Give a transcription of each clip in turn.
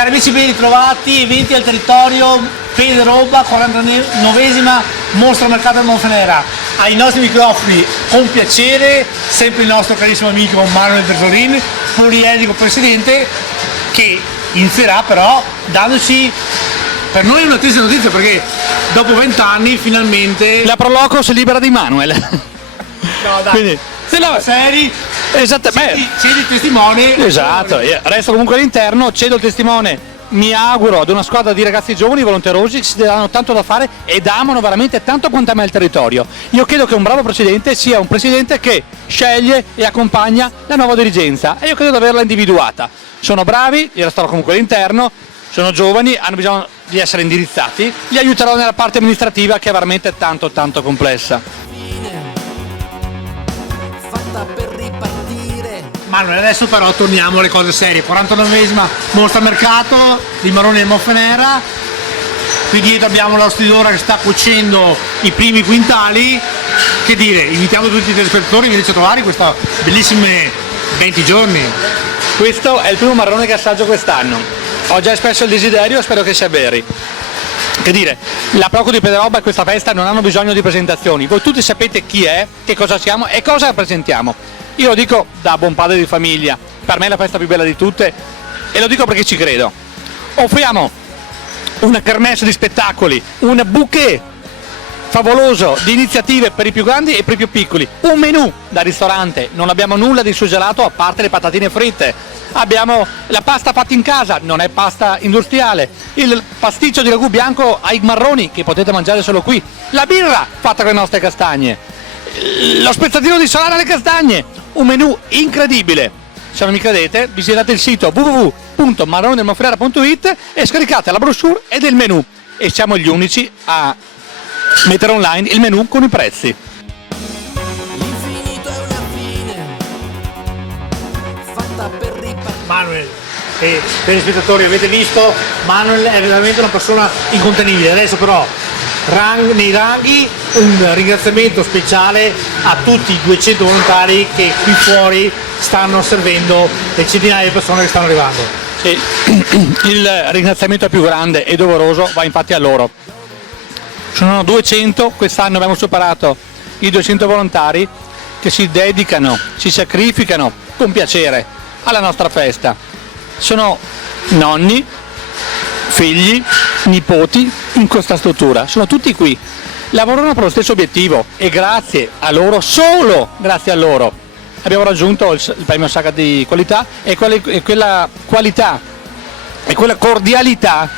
Cari amici, ben ritrovati, eventi al territorio, Pederobba, 49esima Mostra Mercato del Monfenera. Ai nostri microfoni, con piacere, sempre il nostro carissimo amico Manuel Bertolin, pluriedico presidente, che inizierà però dandoci, per noi, una triste notizia, perché dopo 20 anni finalmente la Proloco si libera di Manuel. No, dai. Quindi, seri, esattamente, cedi il testimone. esatto, resto comunque all'interno, cedo il testimone, mi auguro ad una squadra di ragazzi giovani, volonterosi, che si daranno tanto da fare ed amano veramente tanto quanto a me il territorio. Io credo che un bravo presidente sia un presidente che sceglie e accompagna la nuova dirigenza, e io credo di averla individuata. Sono bravi, io resterò comunque all'interno, sono giovani, hanno bisogno di essere indirizzati, li aiuterò nella parte amministrativa, che è veramente tanto complessa. Manuel, adesso però torniamo alle cose serie. 49esima Mostra Mercato di Maroni del Monfenera. Qui dietro abbiamo la ostidora che sta cuocendo i primi quintali. Che dire, invitiamo tutti i telespettatori a venirci a trovare questi bellissimi 20 giorni. Questo è il primo marrone che assaggio quest'anno. Ho già espresso il desiderio e spero che sia veri. Che dire, la Proloco di Pederobba e questa festa non hanno bisogno di presentazioni. Voi tutti sapete chi è, che cosa siamo e cosa rappresentiamo. Io lo dico da buon padre di famiglia, per me è la festa più bella di tutte, e lo dico perché ci credo. Offriamo una kermesse di spettacoli, un bouquet favoloso di iniziative per i più grandi e per i più piccoli, un menù da ristorante, non abbiamo nulla di surgelato a parte le patatine fritte, abbiamo la pasta fatta in casa, non è pasta industriale, il pasticcio di ragù bianco ai marroni che potete mangiare solo qui, la birra fatta con le nostre castagne, lo spezzatino di salame alle castagne, un menù incredibile. Se non mi credete, visitate il sito www.marronedelmonfenera.it e scaricate la brochure ed il menù, e siamo gli unici a mettere online il menù con i prezzi. L'infinito è una fine fatta per ripartire. Manuel e telespettatori, avete visto, Manuel è veramente una persona incontenibile. Adesso però nei ranghi un ringraziamento speciale a tutti i 200 volontari che qui fuori stanno servendo le centinaia di persone che stanno arrivando. Sì, il ringraziamento più grande e doveroso va infatti a loro. Sono 200, quest'anno abbiamo superato i 200 volontari che si dedicano, si sacrificano con piacere alla nostra festa. Sono nonni, figli, nipoti in questa struttura, sono tutti qui, lavorano per lo stesso obiettivo, e grazie a loro, solo grazie a loro, abbiamo raggiunto il premio Saga di qualità e quella qualità e quella cordialità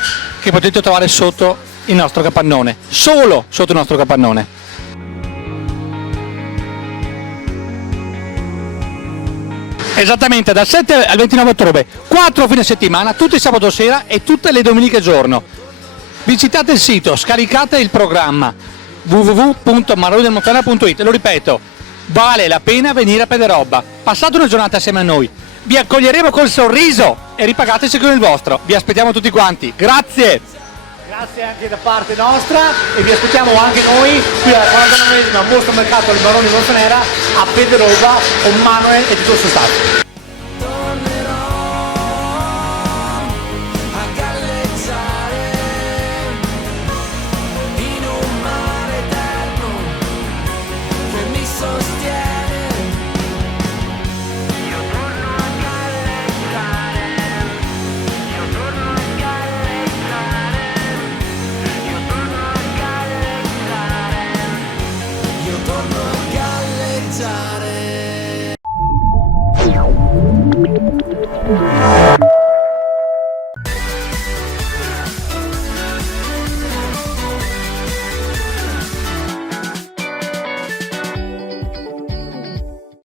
che potete trovare sotto il nostro capannone, solo sotto il nostro capannone. Esattamente dal 7 al 29 ottobre, 4 fine settimana, tutti il sabato sera e tutte le domeniche giorno. Visitate il sito, scaricate il programma www.marronedelmonfenera.it. Lo ripeto, vale la pena venire a Pederobba. Passate una giornata assieme a noi, vi accoglieremo col sorriso e ripagateci con il vostro. Vi aspettiamo tutti quanti, grazie! Grazie anche da parte nostra, e vi aspettiamo anche noi qui alla 49esima Mostra Mercato del Maroni del Monfenera a Pederobba con Manuel e tutto il suo staff.